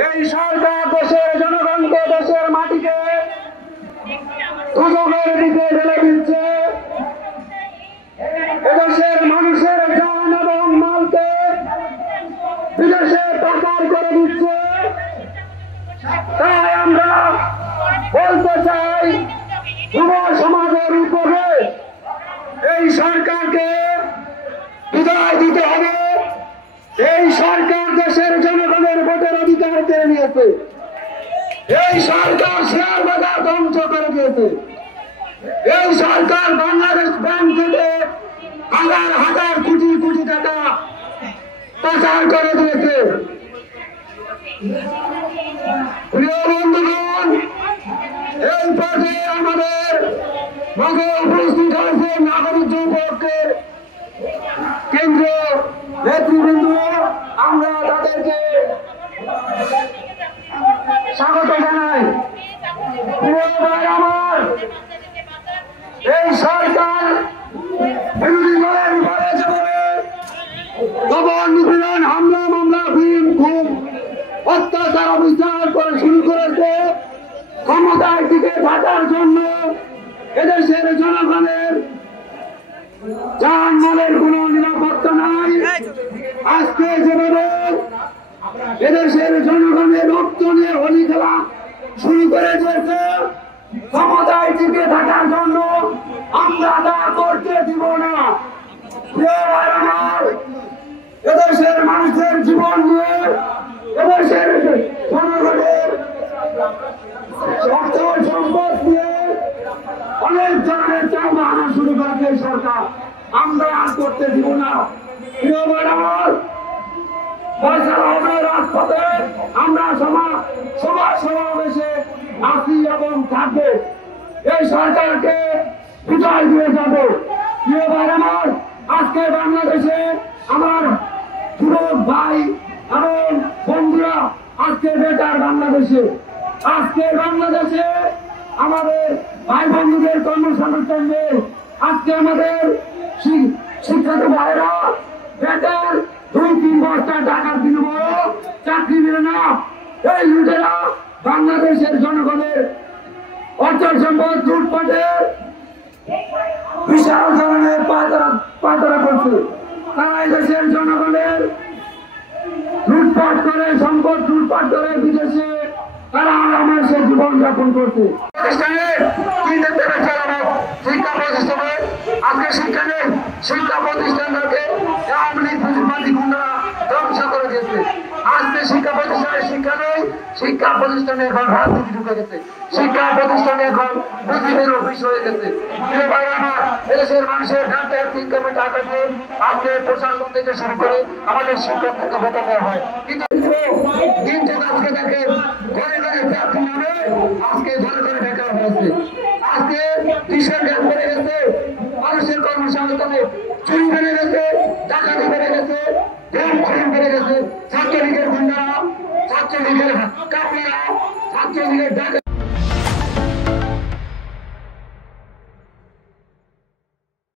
এই সরকার দেশের জনগণকে দেশের মাটিকে দুর্যোগের দিকে ঢেলে দিচ্ছে। এদেশের মানুষের জান এবং মালকে বিদেশে পাচার করে দিচ্ছে। তাই আমরা বলতে চাই, যুব সমাজের উপরে এই সরকারকে বিদায় দিতে হবে। এই সরকার দেশের জনগণের ভোটের অধিকার কেড়ে নিয়েছে। এই সরকার শেয়ার বাজার ধ্বংস করে দিয়েছে। এই সরকার বাংলাদেশ ব্যাংক থেকে হাজার হাজার কোটি কোটি টাকা পাচার করে দিয়েছে। প্রিয় বন্ধুগণ, এই পর্যায়ে আমাদের মাঝে উপস্থিত হয়েছে নাগরিক যুবকের কেন্দ্রীয় নেতৃবৃন্দ। আমরা তাদেরকে স্বাগত জানাই। প্রিয় ভাই আমার, এই সরকার বিরোধী দলের ঘরে যেভাবে দমন নিপীড়ন, হামলা মামলা, খুন অত্যাচার অবিচার করে শুরু করেছে, ক্ষমতায় টিকে থাকার জন্য এদেশের জনগণের জানমালের কোন নিরাপত্তা নাই। আজকে যেভাবে এদেশের জনগণের রক্ত নিয়ে হোলি খেলা শুরু করে দিয়েছে, ক্ষমতায় টিকে থাকার জন্য আমরা তা করতে দিব না। এদেশের মানুষের জীবন নিয়ে, এদেশের জনগণের অর্থ সম্পদ নিয়ে অনেক ধরনের চাঁদা আনা শুরু করেছে এই সরকার। আমরা আর করতে দিব না। প্রিয় ভাইরা, পয়সা হবে রাজপথে, আমরা সমাবেশে আসি এবং থাকবো। এই সরকারকে বিদায় দিয়ে যাব। প্রিয় ভাইরা, আজকে বাংলাদেশে আমার যুবক ভাই এবং বন্ধুরা আজকে বেকার বাংলাদেশে, আজকে বাংলাদেশে আমাদের ভাই বন্ধুদের কর্মসংস্থান নেই। আজকে আমাদের শিক্ষিত ভাইরা বেকার, 2-3 বস্তা টাকার বিনিময়ে চাকরি মেলে না। এই লুটেরা বাংলাদেশের জনগণের অর্থ সম্পদ লুটপাটের বিশাল ধরনের পায়তারা করছে। তারা দেশের জনগণের লুটপাট করে, সম্পদ লুটপাট করে বিদেশে তারা আমার সে জীবন যাপন করছে। শিক্ষা প্রতিষ্ঠানে আজকে শিক্ষা নেই। শিক্ষা প্রতিষ্ঠানকে আওয়ামী লীগ পুঁজিবাদী গুন্ডারা ধ্বংস করে দিয়েছে। আজকে শিক্ষা প্রতিষ্ঠানে শিক্ষা নেই। শিক্ষা প্রতিষ্ঠানে এখন রাজনীতি ঢুকে গেছে। শিক্ষা প্রতিষ্ঠানে এখন বুদ্ধিদের অফিস হয়ে গেছে। এদেশের মানুষের ঘাটের ইনকামের টাকা দিয়ে আজকে প্রশাসন থেকে শুরু করে আমাদের শিক্ষকদেরকে বেতন দেওয়া হয়। কিন্তু দিন থেকে আজকে দেখেন ঘরে ঘরে চাকরি নামে আজকে ঘরে ঘরে বেকার হয়েছে। আজকে কিসের গ্যাপ বেড়ে গেছে, মানুষের কর্মসংস্থানে চুরি বেড়ে গেছে, ডাকাতি বেড়ে গেছে, খুন বেড়ে গেছে। ছাত্রলীগের গুন্ডারা, ছাত্রলীগের কাপড়িরা, ছাত্রলীগের